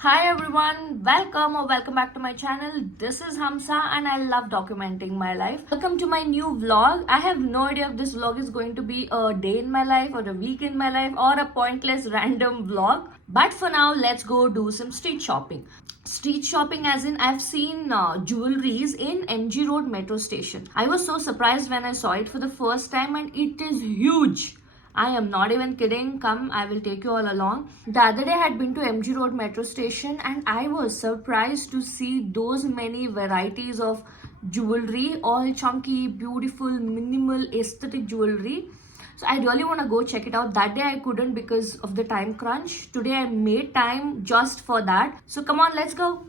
Hi everyone, welcome back to my channel. This is Hamsa and I love documenting my life. Welcome to my new vlog. I have no idea if this vlog is going to be a day in my life or a week in my life or a pointless random vlog. But for now, let's go do some street shopping. Street shopping as in I've seen jewelries in MG Road metro station. I was so surprised when I saw it for the first time and it is huge. I am not even kidding. Come, I will take you all along. The other day I had been to MG Road metro station and I was surprised to see those many varieties of jewelry, all chunky, beautiful, minimal, aesthetic jewelry. So I really want to go check it out. That day I couldn't because of the time crunch. Today I made time just for that. So come on, let's go.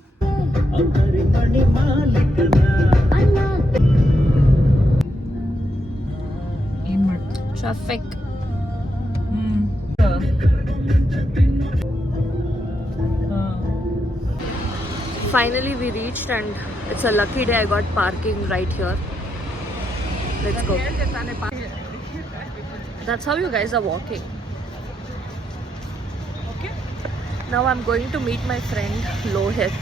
Traffic. Finally we reached and it's a lucky day I got parking right here. Let's go. That's how you guys are walking. Okay. Now I'm going to meet my friend Lohit.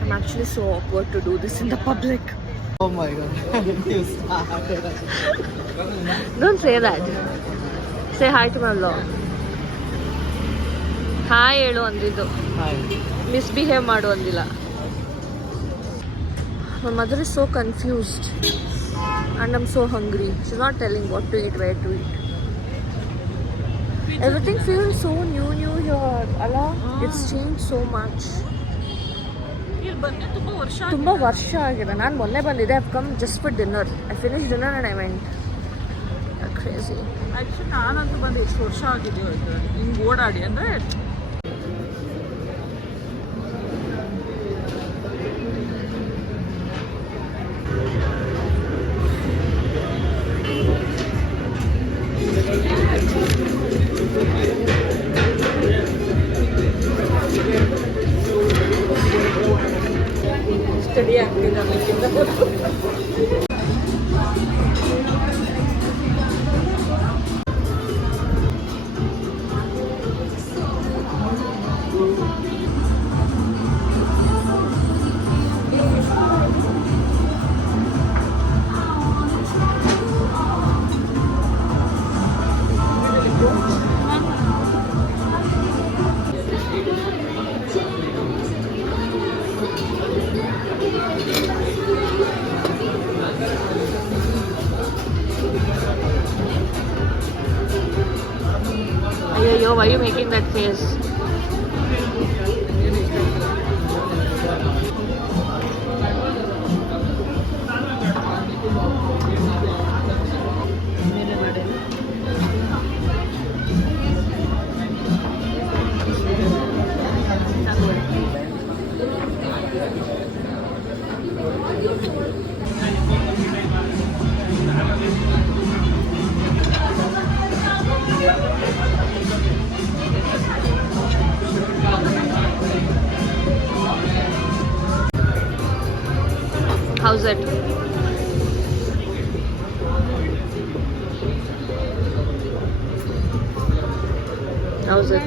I'm actually so awkward to do this in the public. Oh my god. You started. Don't say that. Say hi to my vlog. Hi ಹೇಳು ಅಂದಿದ್ದು. Hi. Misbehave ಮಾಡು ಅಂದಿಲ್ಲ. My mother is so confused and I'm so hungry. She's not telling what to eat, where to eat. Everything feels so new here. Allah, it's changed so much. ತುಂಬಾ ವರ್ಷ ಆಗಿದೆ. ನಾನು ಮೊನ್ನೆ ಬಂದಿದ್ದೆ. I've come just for dinner. I finished dinner and I went. Crazy. Actually ನಾನಂತೂ ಬಂದು ಎಷ್ಟು ವರ್ಷ ಆಗಿದೆಯೋ ಹಿಂಗೆ ಓಡಾಡಿ ಅಂದರೆ ಸ್ಟಡಿ ಆಗ್ತಿದೆ ಅದಕ್ಕಿಂತ Ayyo, why are you making that face? How's it? How's it?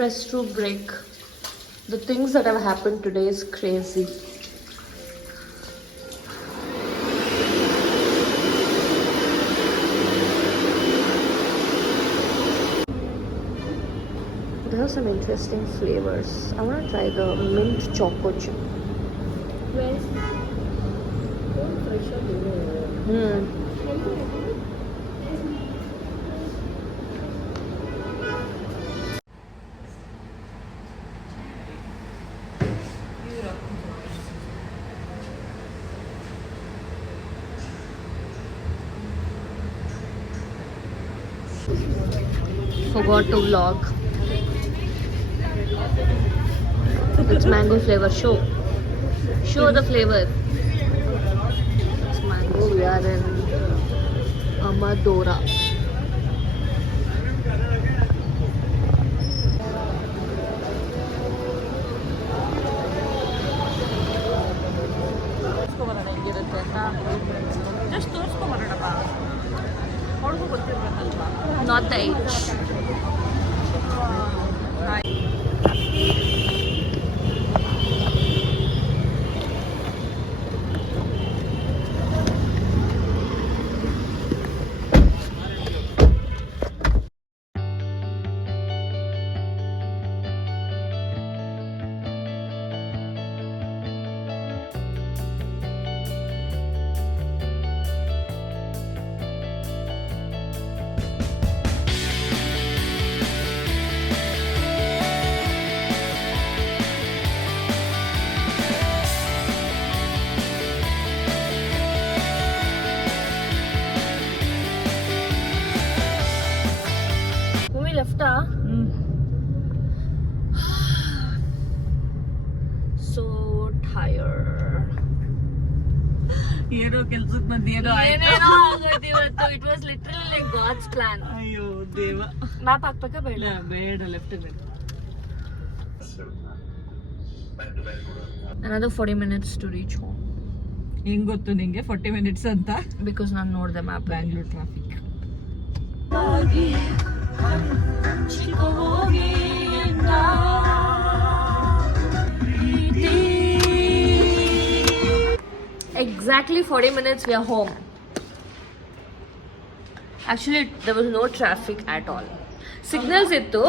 Restroom break. The things that have happened today is crazy. There are some interesting flavors. I want to try the mint choco chip. Where is it? Forgot to vlog. It's mango flavor. Show the flavor. It's mango. We are in Amadora. ತೋರಿಸ್ಕೊಬರೋಣ ಹೆಂಗಿರುತ್ತೆ ಅಂತ just ತೋರಿಸ್ಕೊಬರೋಣಪ್ಪ ಅವ್ರಿಗೂ ಗೊತ್ತಿರ್ಬೇಕಲ್ವಾ. Not the age. Movie left, so tired. ಏನೋ ಕೆಲ್ಸಕ್ಕೆ ಬಂದು ಏನೋ ಏನೇನೋ ಆಗೋಯ್ತು ಇವತ್ತು. It was literally like God's plan. ಅಯ್ಯೋ ದೇವ. ಮ್ಯಾಪ್ ಹಾಕ್ಬೇಕಾ ಬೇಡ? ಬೇಡ ಲೆಫ್ಟ್ ಬೇಡ. Another 40 minutes to reach home. ಹೆಂಗ್ ಗೊತ್ತು ನಿಂಗೆ 40 ಮಿನಿಟ್ಸ್ ಅಂತ? Because ನಾನು ನೋಡಿದೆ map. Bangalore traffic. Exactly 40 minutes we are home. Actually there was no traffic at all. Signals ittu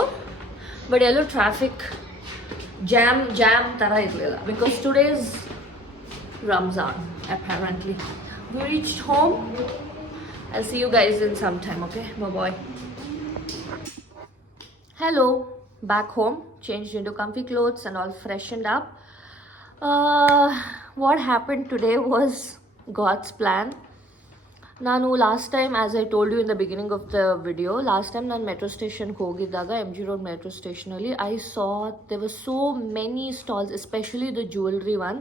but yellow traffic jam tara irlilla because today is Ramzan apparently. We reached home. I'll see you guys in some time, okay? Bye. Hello, back home, changed into comfy clothes and all freshened up. What happened today was God's plan. Nanu last time, as I told you in the beginning of the video, last time ನಾನು metro ಸ್ಟೇಷನ್ಗೆ ಹೋಗಿದ್ದಾಗ MG Road metro ಸ್ಟೇಷನಲ್ಲಿ I saw there were so many stalls, especially the jewelry one.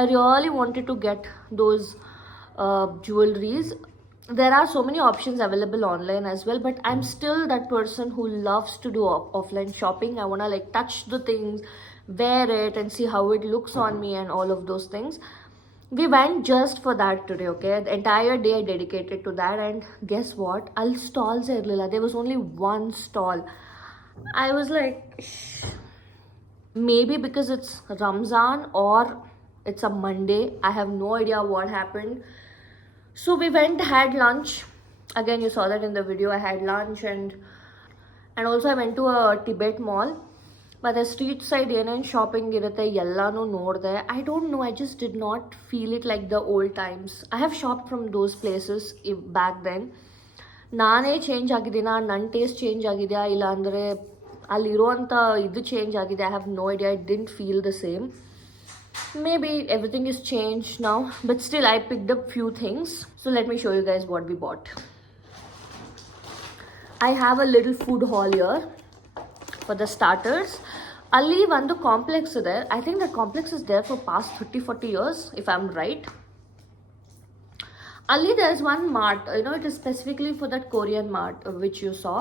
I really wanted to get those jewelries. There are so many options available online as well, but I'm still that person who loves to do offline shopping. I want to like touch the things, wear it and see how it looks on me and all of those things. We went just for that today, okay? The entire day I dedicated to that, and guess what? All stalls irlilla. There was only one stall. I was like, maybe because it's Ramzan or it's a Monday. I have no idea what happened. So we went, had lunch. Again, you saw that in the video. I had lunch and also I went to a Tibet mall. But the street side ಏನೇನು shopping ಇರುತ್ತೆ ಎಲ್ಲಾನು ನೋಡಿದೆ. I don't know, I just did not feel it like the old times. I have shopped from those places back then. ನಾನೇ change ಆಗಿದ್ದೀನಾ, ನನ್ನ taste change ಆಗಿದೆಯಾ, ಇಲ್ಲ ಅಂದರೆ ಅಲ್ಲಿರುವಂಥ ಇದು ಚೇಂಜ್ ಆಗಿದೆ. I have no idea. I didn't feel the same. Maybe everything is changed now, but still I picked up few things. So let me show you guys what we bought. I have a little food haul here for the starters. Ali ಒಂದು complex ಇದೆ. I think the complex is there for past 30-40 years if I'm right. Ali there's one mart, it is specifically for that Korean mart which you saw.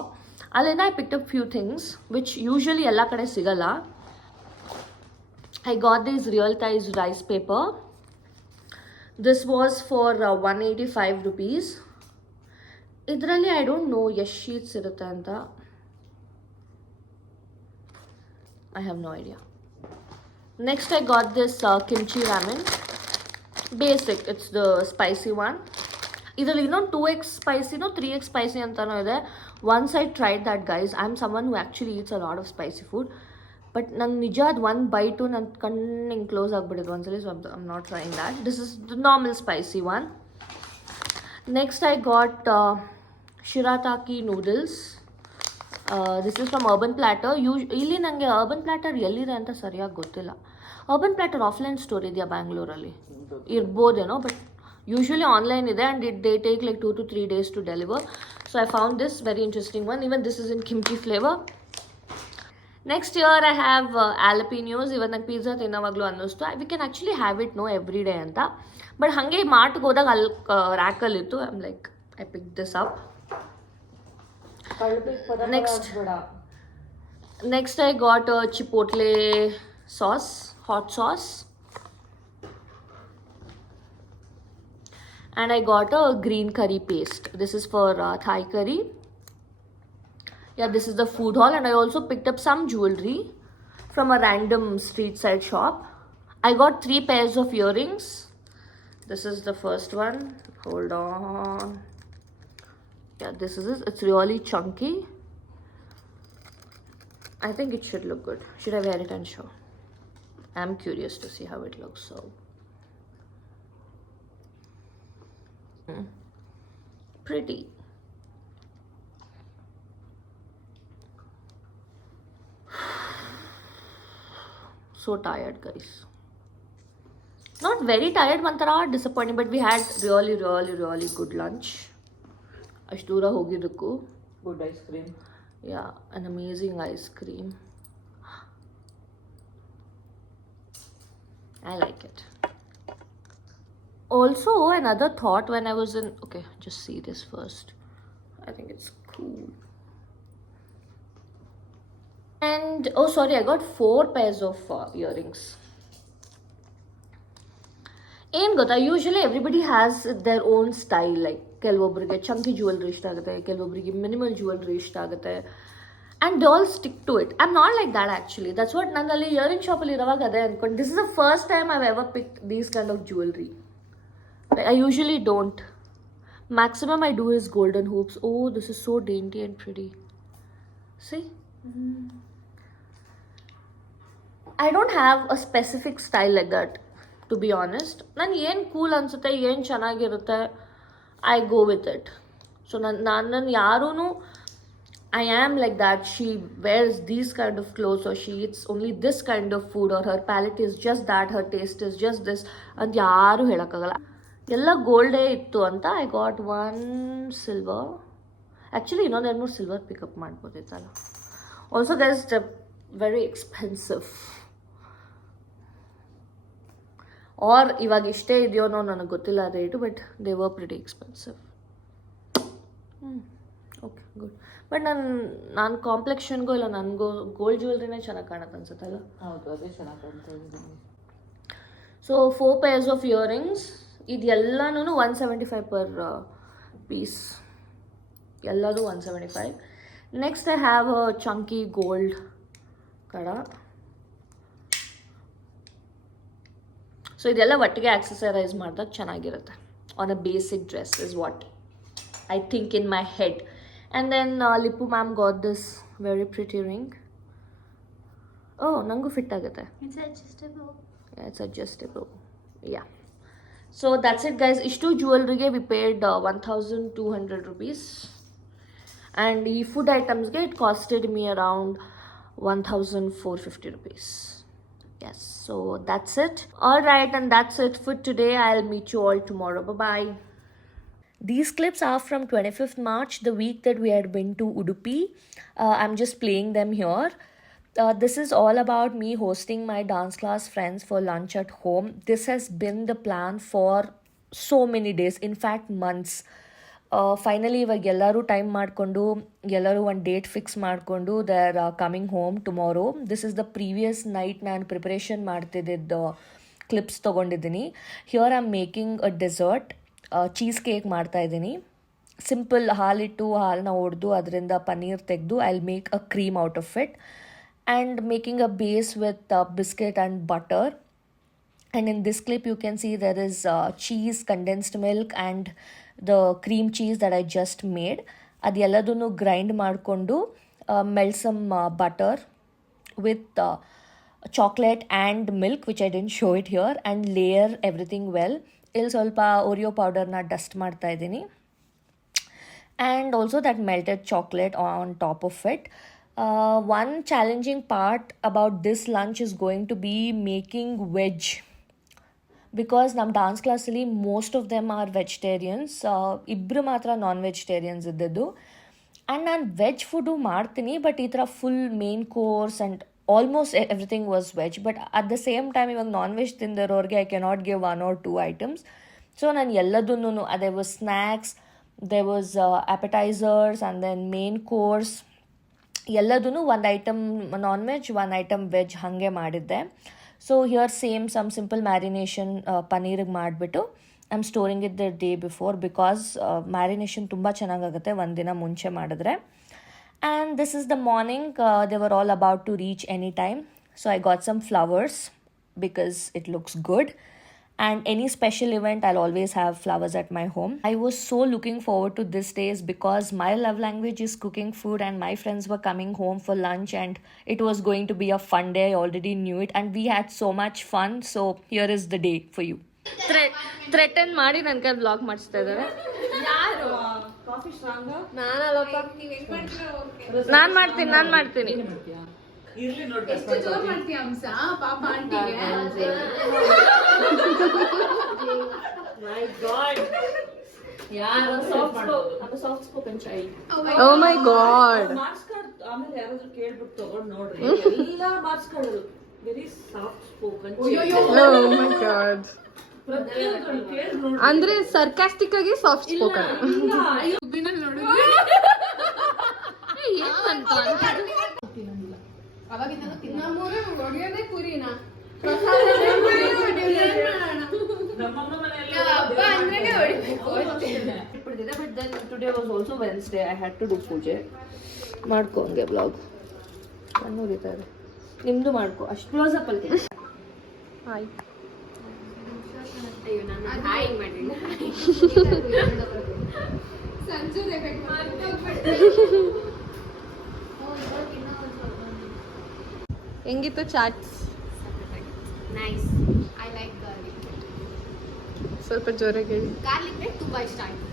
Ali I picked up few things which usually ಎಲ್ಲ ಕಡೆ ಸಿಗಲ್ಲ. I got this real Thai's rice paper. This was for 185 rupees. ಇದರಲ್ಲಿ I don't know ಎಷ್ಟು sheets ಇರುತ್ತೆ ಅಂತ. I have no idea. Next I got this kimchi ramen. Basic, it's the spicy one. Either 2x spicy, 3x spicy antano ide. Once I tried that, guys, I'm someone who actually eats a lot of spicy food. But ನಂಗೆ ನಿಜ ಅದು one bite ನನ್ನ ಕಣ್ಣಿಂಗ್ close ಆಗಿಬಿಟ್ಟಿದ್ದು ಒಂದ್ಸಲಿ, so I'm not trying that. This is the normal spicy one. Next I got shirataki noodles. This is from Urban Platter. ಇಲ್ಲಿ ನನಗೆ urban plotter ಎಲ್ಲಿದೆ ಅಂತ ಸರಿಯಾಗಿ ಗೊತ್ತಿಲ್ಲ. ಅರ್ಬನ್ ಪ್ಲಾಟರ್ ಆಫ್ಲೈನ್ ಸ್ಟೋರ್ ಇದೆಯಾ ಬ್ಯಾಂಗ್ಳೂರಲ್ಲಿ? ಇರ್ಬೋದೇನೋ, ಬಟ್ ಯೂಶ್ವಲಿ ಆನ್ಲೈನ್ ಇದೆ and they take like 2 to 3 days to deliver. So I found this very interesting one. Even this is in kimchi flavor. Next here I have jalapenos. ಇವತ್ತು ನಂಗೆ pizza ತಿನ್ನೋವಾಗಲೂ ಅನ್ನಿಸ್ತು we can actually have it every day ಅಂತ. But ಹಾಗೆ ಮಾರ್ಟ್ಗೆ ಹೋದಾಗ ಅಲ್ಲಿ ರ್ಯಾಕಲ್ಲಿತ್ತು. I am like I picked this up. Next I got a chipotle sauce, hot sauce, and I got a green curry paste. This is for Thai curry. Yeah, this is the food haul, and I also picked up some jewelry from a random street side shop. I got 3 pairs of earrings. This is the first one. Hold on. Yeah, this is it. It's really chunky. I think it should look good. Should I wear it and show? I'm curious to see how it looks. So pretty. So tired, guys. Not very tired, Mantara, disappointing, but we had really good lunch. ಅಷ್ಟು ದೂರ ಹೋಗಿದ್ದಕ್ಕೂ. Good ice cream. Yeah, an amazing ice cream. I like it. Also, another thought when I was in... Okay, just see this first. I think it's cool. And, oh sorry, I got 4 pairs of earrings. ಏನು ಗೊತ್ತಾ, usually everybody has their own style. Like ಕೆಲವೊಬ್ಬರಿಗೆ chunky jewellery ಇಷ್ಟ ಆಗುತ್ತೆ, ಕೆಲವೊಬ್ಬರಿಗೆ minimal jewellery ಇಷ್ಟ ಆಗುತ್ತೆ, and they all stick to it. I am not like that actually. That's what ನಾನು ಅಲ್ಲಿ ಇಯರಿಂಗ್ ಶಾಪಲ್ಲಿ ಇರೋವಾಗ ಅದೇ ಅಂದ್ಕೊಂಡು, this is the first time I've ever pick these kind of jewellery. I usually don't. Maximum I do is golden hoops. Oh, this is so dainty and pretty. See, I don't have a specific style like that. To be honest, ನಾನು ಏನು cool ಅನಿಸುತ್ತೆ, ಏನು ಚೆನ್ನಾಗಿರುತ್ತೆ, I go with it. So ನನ್ನ ಯಾರೂ I am like that she wares these kind of clothes or she eats only this kind of food or her palette is just that, Har taste is just this ಅಂತ ಯಾರೂ ಹೇಳೋಕ್ಕಾಗಲ್ಲ. ಎಲ್ಲ ಗೋಲ್ಡೇ ಇತ್ತು ಅಂತ I got 1 silver. Actually ಇನ್ನೊಂದು 2-3 silver pick up ಮಾಡ್ಬೋದಿತ್ತಲ್ಲ. Also there is very expensive. ಆರ್ ಇವಾಗ ಇಷ್ಟೇ ಇದೆಯೋನೋ ನನಗೆ ಗೊತ್ತಿಲ್ಲ rate, but they were pretty expensive. Okay, good. But ನಾನು ಕಾಂಪ್ಲೆಕ್ಷನ್ಗೂ ಇಲ್ಲ ನನಗೂ ಗೋಲ್ಡ್ ಜ್ಯುವೆಲ್ರಿನೇ ಚೆನ್ನಾಗಿ ಕಾಣುತ್ತೆ ಅನ್ಸುತ್ತಲ್ಲ. ಹೌದು, ಅದೇ ಚೆನ್ನಾಗಿ ಕಾಣ್ತಾ. So 4 pairs of earrings. ಇದೆಲ್ಲನೂ 175 per piece. ಎಲ್ಲದು 175. Next I have a chunky gold ಕಡ. ಸೊ ಇದೆಲ್ಲ ಒಟ್ಟಿಗೆ ಆಕ್ಸಸರೈಸ್ ಮಾಡಿದಾಗ ಚೆನ್ನಾಗಿರುತ್ತೆ on a basic dress is what I think in my head. And then Lippu ma'am got this very pretty ring. Oh, ನನಗೂ fit ಆಗುತ್ತೆ. It's adjustable. Yeah. So that's it guys. ಇಷ್ಟು ಜ್ಯುವೆಲ್ರಿಗೆ we paid 1200 rupees. And ಈ food ಐಟಮ್ಸ್ಗೆ it costed me around 1450 rupees. Yes, so that's it. All right, and that's it for today. I'll meet you all tomorrow. Bye-bye. These clips are from 25th March, the week that we had been to Udupi. I'm just playing them here. This is all about me hosting my dance class friends for lunch at home. This has been the plan for so many days, in fact months. Finally ಇವಾಗ ಎಲ್ಲರೂ time ಮಾಡಿಕೊಂಡು ಎಲ್ಲರೂ ಒಂದು date fix ಮಾಡಿಕೊಂಡು they are coming home tomorrow. This is the previous night ನಾನು preparation ಮಾಡ್ತಿದ್ದಿದ್ದು clips ತೊಗೊಂಡಿದ್ದೀನಿ. Here I am making a dessert, cheese cake ಮಾಡ್ತಾಯಿದ್ದೀನಿ. ಸಿಂಪಲ್ ಹಾಲಿಟ್ಟು ಹಾಲನ್ನ ಒಡೆದು ಅದರಿಂದ ಪನ್ನೀರ್ ತೆಗೆದು I will make a cream out of it and making a base with biscuit and butter. And in this clip you can see there is cheese, condensed milk and the cream cheese that I just made. ಅದೆಲ್ಲದನ್ನು grind ಮಾಡಿಕೊಂಡು melt some butter with chocolate and milk, which I didn't show it here, and layer everything well. ಇಲ್ಲಿ ಸ್ವಲ್ಪ Oreo ಪೌಡರ್ನ dust ಮಾಡ್ತಾ ಇದ್ದೀನಿ and also that melted chocolate on top of it. One challenging part about this lunch is going to be making veg, because ನಮ್ಮ dance ಕ್ಲಾಸಲ್ಲಿ most of them are vegetarians. ಇಬ್ಬರು ಮಾತ್ರ non vegetarians ಇದ್ದದ್ದು. And ನಾನು veg food ಮಾಡ್ತೀನಿ, but ಈ ಥರ full main course and almost everything was veg. But at the same time ಇವಾಗ ನಾನ್ ವೆಜ್ ತಿಂದಿರೋರಿಗೆ I cannot give 1 or 2 items. So ನಾನು ಎಲ್ಲದನ್ನೂ ಅದೇ was snacks, there was appetizers and then main course ಎಲ್ಲದೂ ಒಂದು item non veg, 1 item veg ಹಾಗೆ ಮಾಡಿದ್ದೆ. So here same some simple marination ಪನ್ನೀರಿಗೆ ಮಾಡಿಬಿಟ್ಟು I am storing it the day before, because marination ತುಂಬ ಚೆನ್ನಾಗಾಗುತ್ತೆ ಒಂದಿನ ಮುಂಚೆ ಮಾಡಿದ್ರೆ. And this is the morning. They were all about to reach any time. So I got some flowers because it looks good. And any special event, I'll always have flowers at my home. I was so looking forward to this days because my love language is cooking food and my friends were coming home for lunch and it was going to be a fun day. I already knew it and we had so much fun. So here is the day for you. Threaten ಮಾಡಿ ನನ್ನ ಕೈ blog ಮಾಡಿಸ್ತಾ ಇದ್ದಾರೆ. ಯಾರು coffee strong? ನಾನು ಮಾಡ್ತೀನಿ. ಇರ್ಲಿ ನೋಡಿ, ಎಷ್ಟು ಜೋರ್ ಮಾಡ್ತೀಯ ಹಂಸ ಪಾಪ ಆಂಟಿಗೆ. My God. ಯಾರು soft spoken child. Oh my God. Marks card ಆಮೇಲೆ ಯಾರಾದ್ರೂ ಕೇಳ್ಬಿಟ್ಟು ತಗೊಂಡ್ ನೋಡ್ರಿ. ಎಲ್ಲ marks card very soft spoken. Oh my God. ಪ್ರತಿಯೊಂದು ಕೇಳಿ ನೋಡಿ. ಅಂದ್ರೆ ಸರ್ಕಾಸ್ಟಿಕ್ ಆಗಿ soft spoken. But then today was also Wednesday. I had to do ಪೂಜೆ. ಮಾಡ್ಕೊ ಹಂಗೆ ಬ್ಲಾಗ್. ಕಣ್ಣು ಉರಿತಾ ಇದೆ. ನಿಮ್ದು ಮಾಡ್ಕೊ. ಅಷ್ಟು ಕ್ಲೋಸ್ ಅಪ್ ಅಲ್ಲಿ. ಹಾಯ್. ಹಾಯ್ ಮಾಡಿ ಸಂಜು ಎಫೆಕ್ಟ್ ಹೆಂಗಿತ್ತು chaats? Nice. I like garlic. ಸ್ವಲ್ಪ ಜೋರಾಗಿ ಹೇಳಿ. ಗಾರ್ಲಿಕ್ ಬ್ರೆಡ್ ತುಂಬಾ ಇಷ್ಟ ಆಯ್ತು.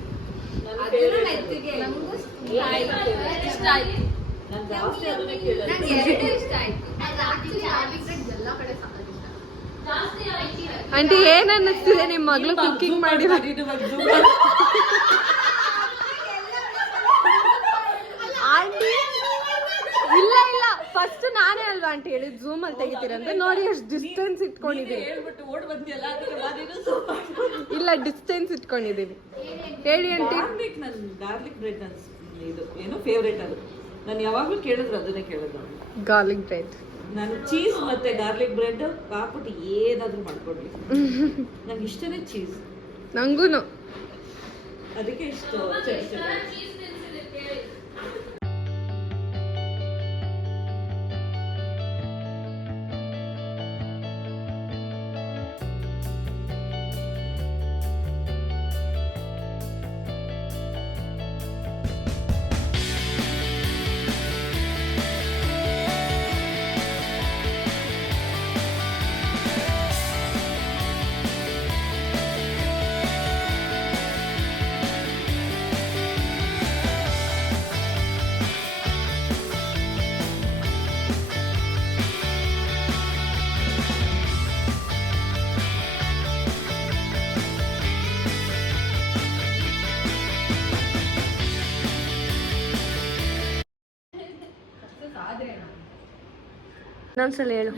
ನಂಗೂ ಇಷ್ಟ ಆಯ್ತು. ನಾನು ಜಾಸ್ತಿ ಅದನ್ನೇ ಕೇಳಿದೆ. ನಂಗೆ ಎರಡು ಇಷ್ಟ ಆಯ್ತು. ಆಕ್ಚುಲಿ ಗಾರ್ಲಿಕ್ ಬ್ರೆಡ್ ಎಲ್ಲ ಕಡೆ ಸಾಕಷ್ಟು ಇಷ್ಟ. ಜಾಸ್ತಿ ಆಂಟಿ ಏನ್ ಅನ್ನಿಸ್ತಿದೆ ನಿಮ್ಮ ಮಗಳು ಕುಕಿಂಗ್ ಮಾಡಿ? ಆಂಟಿ ಇಲ್ಲ ಇಲ್ಲ, ಫಸ್ಟ್ ನಾನೇ ಅಲ್ವಾ ಆಂಟಿ ಹೇಳಿದ್ ಝೂಮ್ ಅಲ್ಲಿ ತೆಗಿತೀರಂದ್ರೆ ನೋಡಿ ಎಷ್ಟು ಡಿಸ್ಟೆನ್ಸ್ ಇಟ್ಕೊಂಡಿದ್ದೀನಿ. ಹೇಳ್ಬಿಟ್ಟು ಓಡ್ ಬಂದಿಯಲ್ಲ, ಇಲ್ಲ ಡಿಸ್ಟೆನ್ಸ್ ಇಟ್ಕೊಂಡಿದ್ದೀನಿ. ಹೇಳಿ ಆಂಟಿ. ಗಾರ್ಲಿಕ್ ಬ್ರೆಡ್ ನನ್ನ ಇದು ಏನೋ ಫೇವ್ರೇಟ್. ಅದು ನಾನು ಯಾವಾಗಲೂ ಕೇಳಿದ್ರು ಅದನ್ನೇ ಕೇಳಿದ್ರು. ಗಾರ್ಲಿಕ್ ಬ್ರೆಡ್ ನಾನು ಚೀಸ್ ಮತ್ತೆ ಗಾರ್ಲಿಕ್ ಬ್ರೆಡ್ ಹಾಕ್ಬಿಟ್ಟು ಏನಾದರೂ ಮಾಡ್ಕೊಡ್ಲಿ. ನಂಗೆ ಇಷ್ಟನೇ ಚೀಸ್. ನಂಗೂನು ಅದಕ್ಕೆ ಇಷ್ಟ. ಇನ್ನೊಂದ್ಸಲ ಹೇಳು.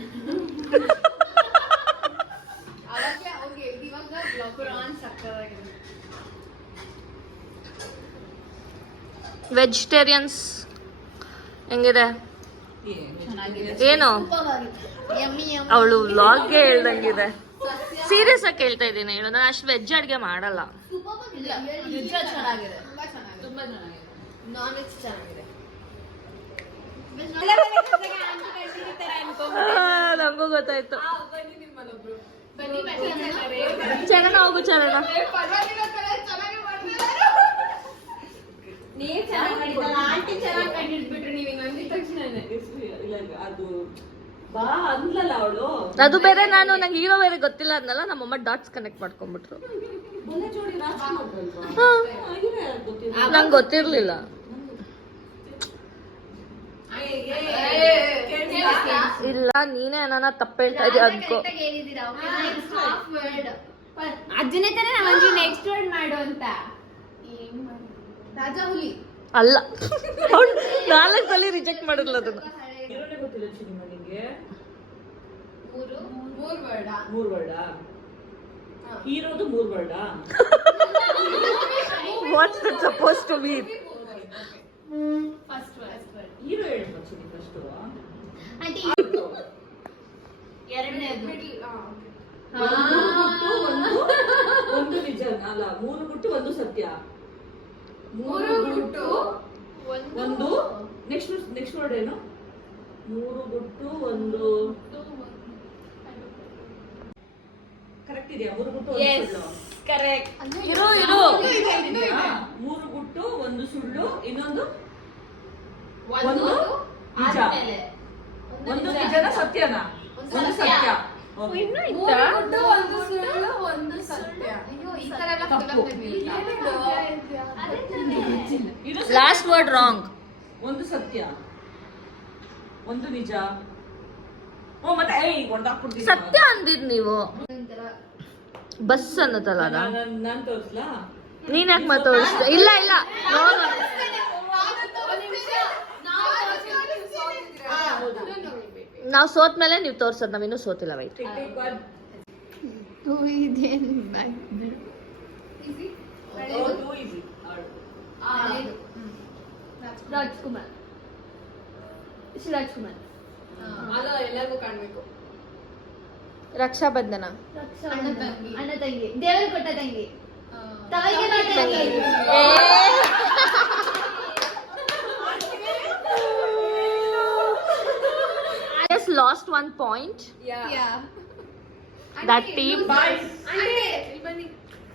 ವೆಜಿಟೇರಿಯನ್ಸ್ ಹೆಂಗಿದೆ? ಏನು ಅವಳು ವ್ಲಾಗ್ಗೆ ಹೇಳ್ದಂಗಿದೆ. ಸೀರಿಯಸ್ ಆಗಿ ಕೇಳ್ತಾ ಇದ್ದೀನಿ. ನಾನು ಅಷ್ಟು ವೆಜ್ ಅಡುಗೆ ಮಾಡಲ್ಲ. ನಾನ್ ವೆಜ್ ಚೆನ್ನಾಗಿದೆ. ನಂಗೂ ಗೊತ್ತಾಯ್ತು. ಬನ್ನಿ ಚರಣ ಹೋಗು ಚರಣ. ನೀವ್ ಚೆನ್ನಾಗಿ ಮಾಡಿದ್ದಲ್ಲ, ಆಂಟಿ ಚೆನ್ನಾಗಿ ಕಂಡಿಡ್ಬಿಟ್ರು ನೀವ್ ಹಿಂಗ್ ಅಂದಿದ ತಕ್ಷಣ. ಇಲ್ಲ ಅದು ಬಾ ಅಂದ್ಲಲ್ಲ ಅವಳು. ಅದು ಬೇರೆ, ನಾನು ನಂಗೆ ಹೀರೋ ಬೇರೆ ಗೊತ್ತಿಲ್ಲ ಅಂದಲ್ಲ, ನಮ್ಮಮ್ಮ ಡಾಟ್ಸ್ ಕನೆಕ್ಟ್ ಮಾಡ್ಕೊಂಡ್ಬಿಟ್ರು. ಮೊನ್ನೆ ಜೋಡಿ ರಾಜ್ಕುಮಾರ್ ಹಾ, ಗೊತ್ತಿಲ್ಲ. ನಂಗೆ ಗೊತ್ತಿರ್ಲಿಲ್ಲ. ಇಲ್ಲ, ನೀನೇ ನನ್ನ ತಪ್ಪು ಹೇಳ್ತಾ ಇದೀಯ ಅದ್ಕೋ. ಅಜ್ಜನೇ ತಾನೇ ನಾವ್ ನೆಕ್ಸ್ಟ್ ವರ್ಡ್ ಮಾಡು ಅಂತ. ರಾಜಾ ಹುಲಿ ಅಲ್ಲ, ಅವ್ಳು 4 ಸಲ ರಿಜೆಕ್ಟ್ ಮಾಡಿದ್ಲು ಅದನ್ನ. ಹೀರೋನೇ ಗೊತ್ತಿಲ್ಲ ಸಿನಿಮಾ ನಿಂಗೆ? ಮೂರ್ ವರ್ಡ. 3 ವರ್ಡಾ? ಹೀರೋದು 3 ವರ್ಡಾ? What's that suppose to be? First word. Hero ಹೇಳಿ ಮಚ್ಚಿ ಫಸ್ಟ್. ಆಂಟಿ ಎರಡನೇದು ಒಂದು ನಿಜ ಅಲ್ಲ, 3 ಗುಟ್ಟು 1 ಸತ್ಯ. 3 ಗುಟ್ಟು ಒಂದು ನೆಕ್ಸ್ಟ್ ವರ್ಡ್ ಏನು? 3 ಗುಟ್ಟು 1 ಕರೆಕ್ಟ್ ಇದೆಯಾ? 3 ಗುಟ್ಟು 1 ಸುಳ್ಳು. ಕರೆಕ್ಟ್. ಇರು 3 ಗುಟ್ಟು 1 ಸುಳ್ಳು, ಇನ್ನೊಂದು ಒಂದು ನಿಜ. ಆದ್ಮೇಲೆ ಒಂದು ನಿಜನ ಸತ್ಯನಾ? ಒಂದು ಸತ್ಯ. Okay. ಒಂದು ಸುಳ್ಳು ಒಂದು ಸತ್ಯ. ಅಯ್ಯೋ ಈ ತರ ಎಲ್ಲ ತಪ್ಪು. ಇದು ಸತ್ಯ. Last word wrong. ಒಂದು ಸತ್ಯ, ಒಂದು ನಿಜ. ಓ ಮತ್ತೆ ಹೊಡೆದಾಕ್ಬಿಡ್ತೀನಿ. ಸತ್ಯ ಅಂದಿದ್ ನೀವು. ಬಸ್ ಅನ್ನತ್ತಲ್ಲ ಅದ. ನಾನ್ ತೋರಿಸ್ಲಾ? ನೀನ್ ಯಾಕೆ ಮತ್ತೆ ತೋರಿಸ್ದೆ? ಇಲ್ಲ ಇಲ್ಲ, ನೋಡು. ನಾವ್ ಸೋತ್ ಮೇಲೆ ನೀವ್ ತೋರ್ಸದ್, ನಾವಿನ್ನೂ ಸೋತಿಲ್ಲ. Wait. Take one. Oh, too easy. Rajkumar. Shivarajkumar. ಅಲ್ಲ, ಎಲ್ಲರಿಗೂ ಕಾಣ್ಬೇಕು. ರಕ್ಷಾ ಬಂಧನ. ಅಣ್ಣ ತಂಗಿ. ದೇವರು ಕೊಟ್ಟ ತಂಗಿ. ತಾಯಿಗೆ ಕೊಟ್ಟ ತಂಗಿ. Just lost 1 point. Yeah. That team Aunty.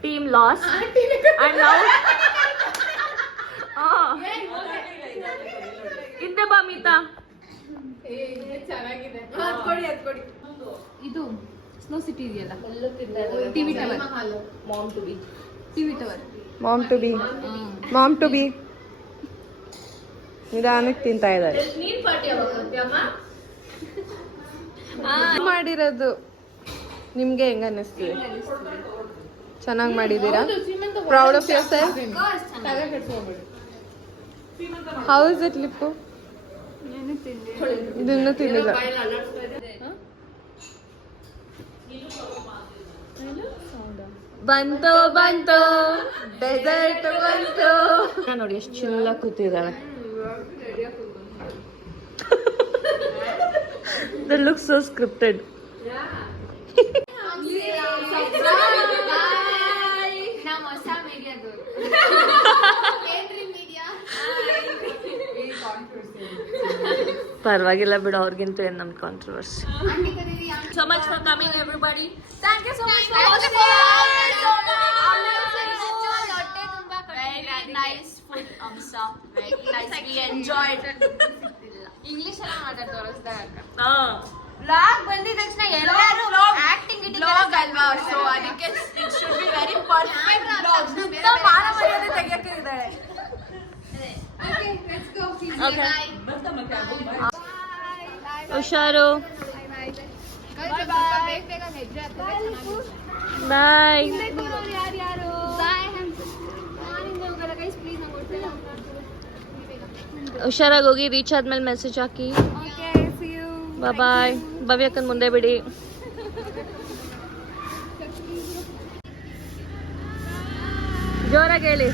team lost. And now ಹಿಂದೆ ಬಾ ಮೀತಾ. ಚೆನ್ನಾಗಿದೆ. ಕೊಡಿ. ಇದು ಸ್ನೋ ಸಿಟಿ ಇದೆಯಲ್ಲ, TV tower. TV tower. Mom to be ನಿಧಾನಕ್ಕೆ ತಿಂತಾ ಇದ್ದಾರೆ. ನೀನ್ ಪಾರ್ಟಿ ಮಾಡಿರೋದು ನಿಮ್ಗೆ ಹೆಂಗ ಅನ್ನಿಸ್ತಿದೆ? ಚೆನ್ನಾಗಿ ಮಾಡಿದ್ದೀರಾ? Proud of your self? How is it lip? ಇದನ್ನು ತಿನ್ನಿಲ್ಲ. ಬಂತು ಡೆಸರ್ಟ್ ಬಂತು. ನೋಡಿ ಎಷ್ಟು ಚಿಲ್ಲ ಕೂತಿದ್ದಾಳೆ. That looks so scripted. ನಮ್ಮ ಹೊಸ ಮೀಡಿಯಾದವರು. ಪರವಾಗಿಲ್ಲ ಬಿಡು, ಅವ್ರಿಗಿಂತ ಏನ್ ನಮ್ controversy. So much for coming everybody. Thank you so much for watching. Very nice food, Amsa. Very nice. We enjoyed. English ಎಲ್ಲ ಮಾತಾಡ್ತಾ ಬ್ಲಾಗ್ ಬಂದಿದ ತಕ್ಷಣ ಎಲ್ಲರೂ ಆಕ್ಟಿಂಗ್ ಬ್ಲಾಗ್ ಅಲ್ವಾ, ಸೊ ಅದಕ್ಕೆ it should be very perfect blog. ಸುತ್ತ ಮಾನ ಮರ್ಯಾದೆ ತೆಗಿಯಕ್ಕೆ ಇದ್ದಾಳೆ. Okay let's go. Okay. ಬರ್ತಮ್ಮ ಕ್ಯಾಬ್. ಹುಷಾರು. ಬೇಗ ಹೆಜ್ಜೆ ಹಾಕಿದ್ರೆ ಬಾಯ್. ಯಾರು ಬಾಯ್. ನಾನಿಂದ ಹೋಗಲ್ಲ ಗೈಸ್, ಪ್ಲೀಸ್ ನಂಗೆ ಕೊಡ್ತೀರಾ? ಹುಷಾರಾಗಿ ಹೋಗಿ, ರೀಚ್ ಆದ್ಮೇಲೆ ಮೆಸೇಜ್ ಹಾಕಿ. Okay see you. ಬಾಯ್. ಭವ್ಯಕ್ಕನ್ ಮುಂದೆ ಬಿಡಿ. ಜೋರಾಗಿ ಹೇಳಿ.